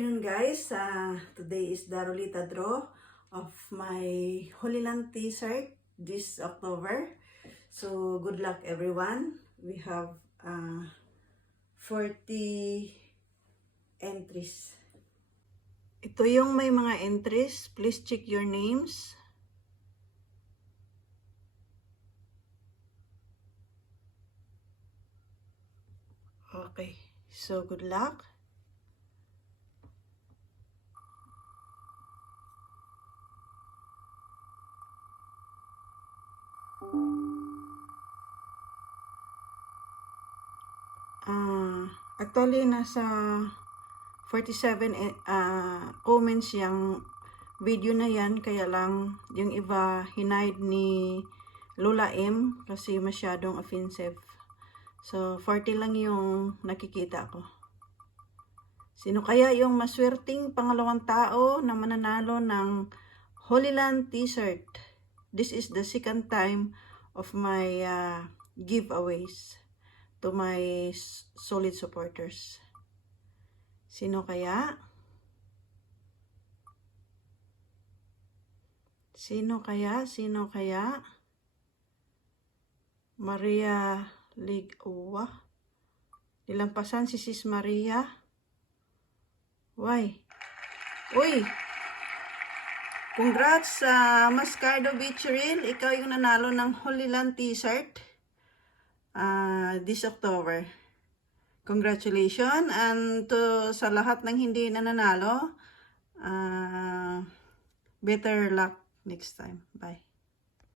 afternoon guys. Today is the Rolita draw of my Holy Land t-shirt this October. So good luck everyone. We have 40 entries. Ito yung may mga entries. Please check your names. Okay. So good luck. Actually, nasa 47 comments yung video na yan. Kaya lang, yung iba hinide ni Lola M kasi masyadong offensive. So, 40 lang yung nakikita ko. Sino kaya yung maswerteng pangalawang tao na mananalo ng Holy Land t-shirt? This is the second time of my giveaways to my solid supporters. Sino kaya? Sino kaya? Sino kaya? Maria Ligua. Nilampasan si Sis Maria. Why? Uy! Congrats sa Mascardo Beacherill. Ikaw yung nanalo ng Holy Land t-shirt this October. Congratulations. And to sa lahat ng hindi nananalo, better luck next time. Bye.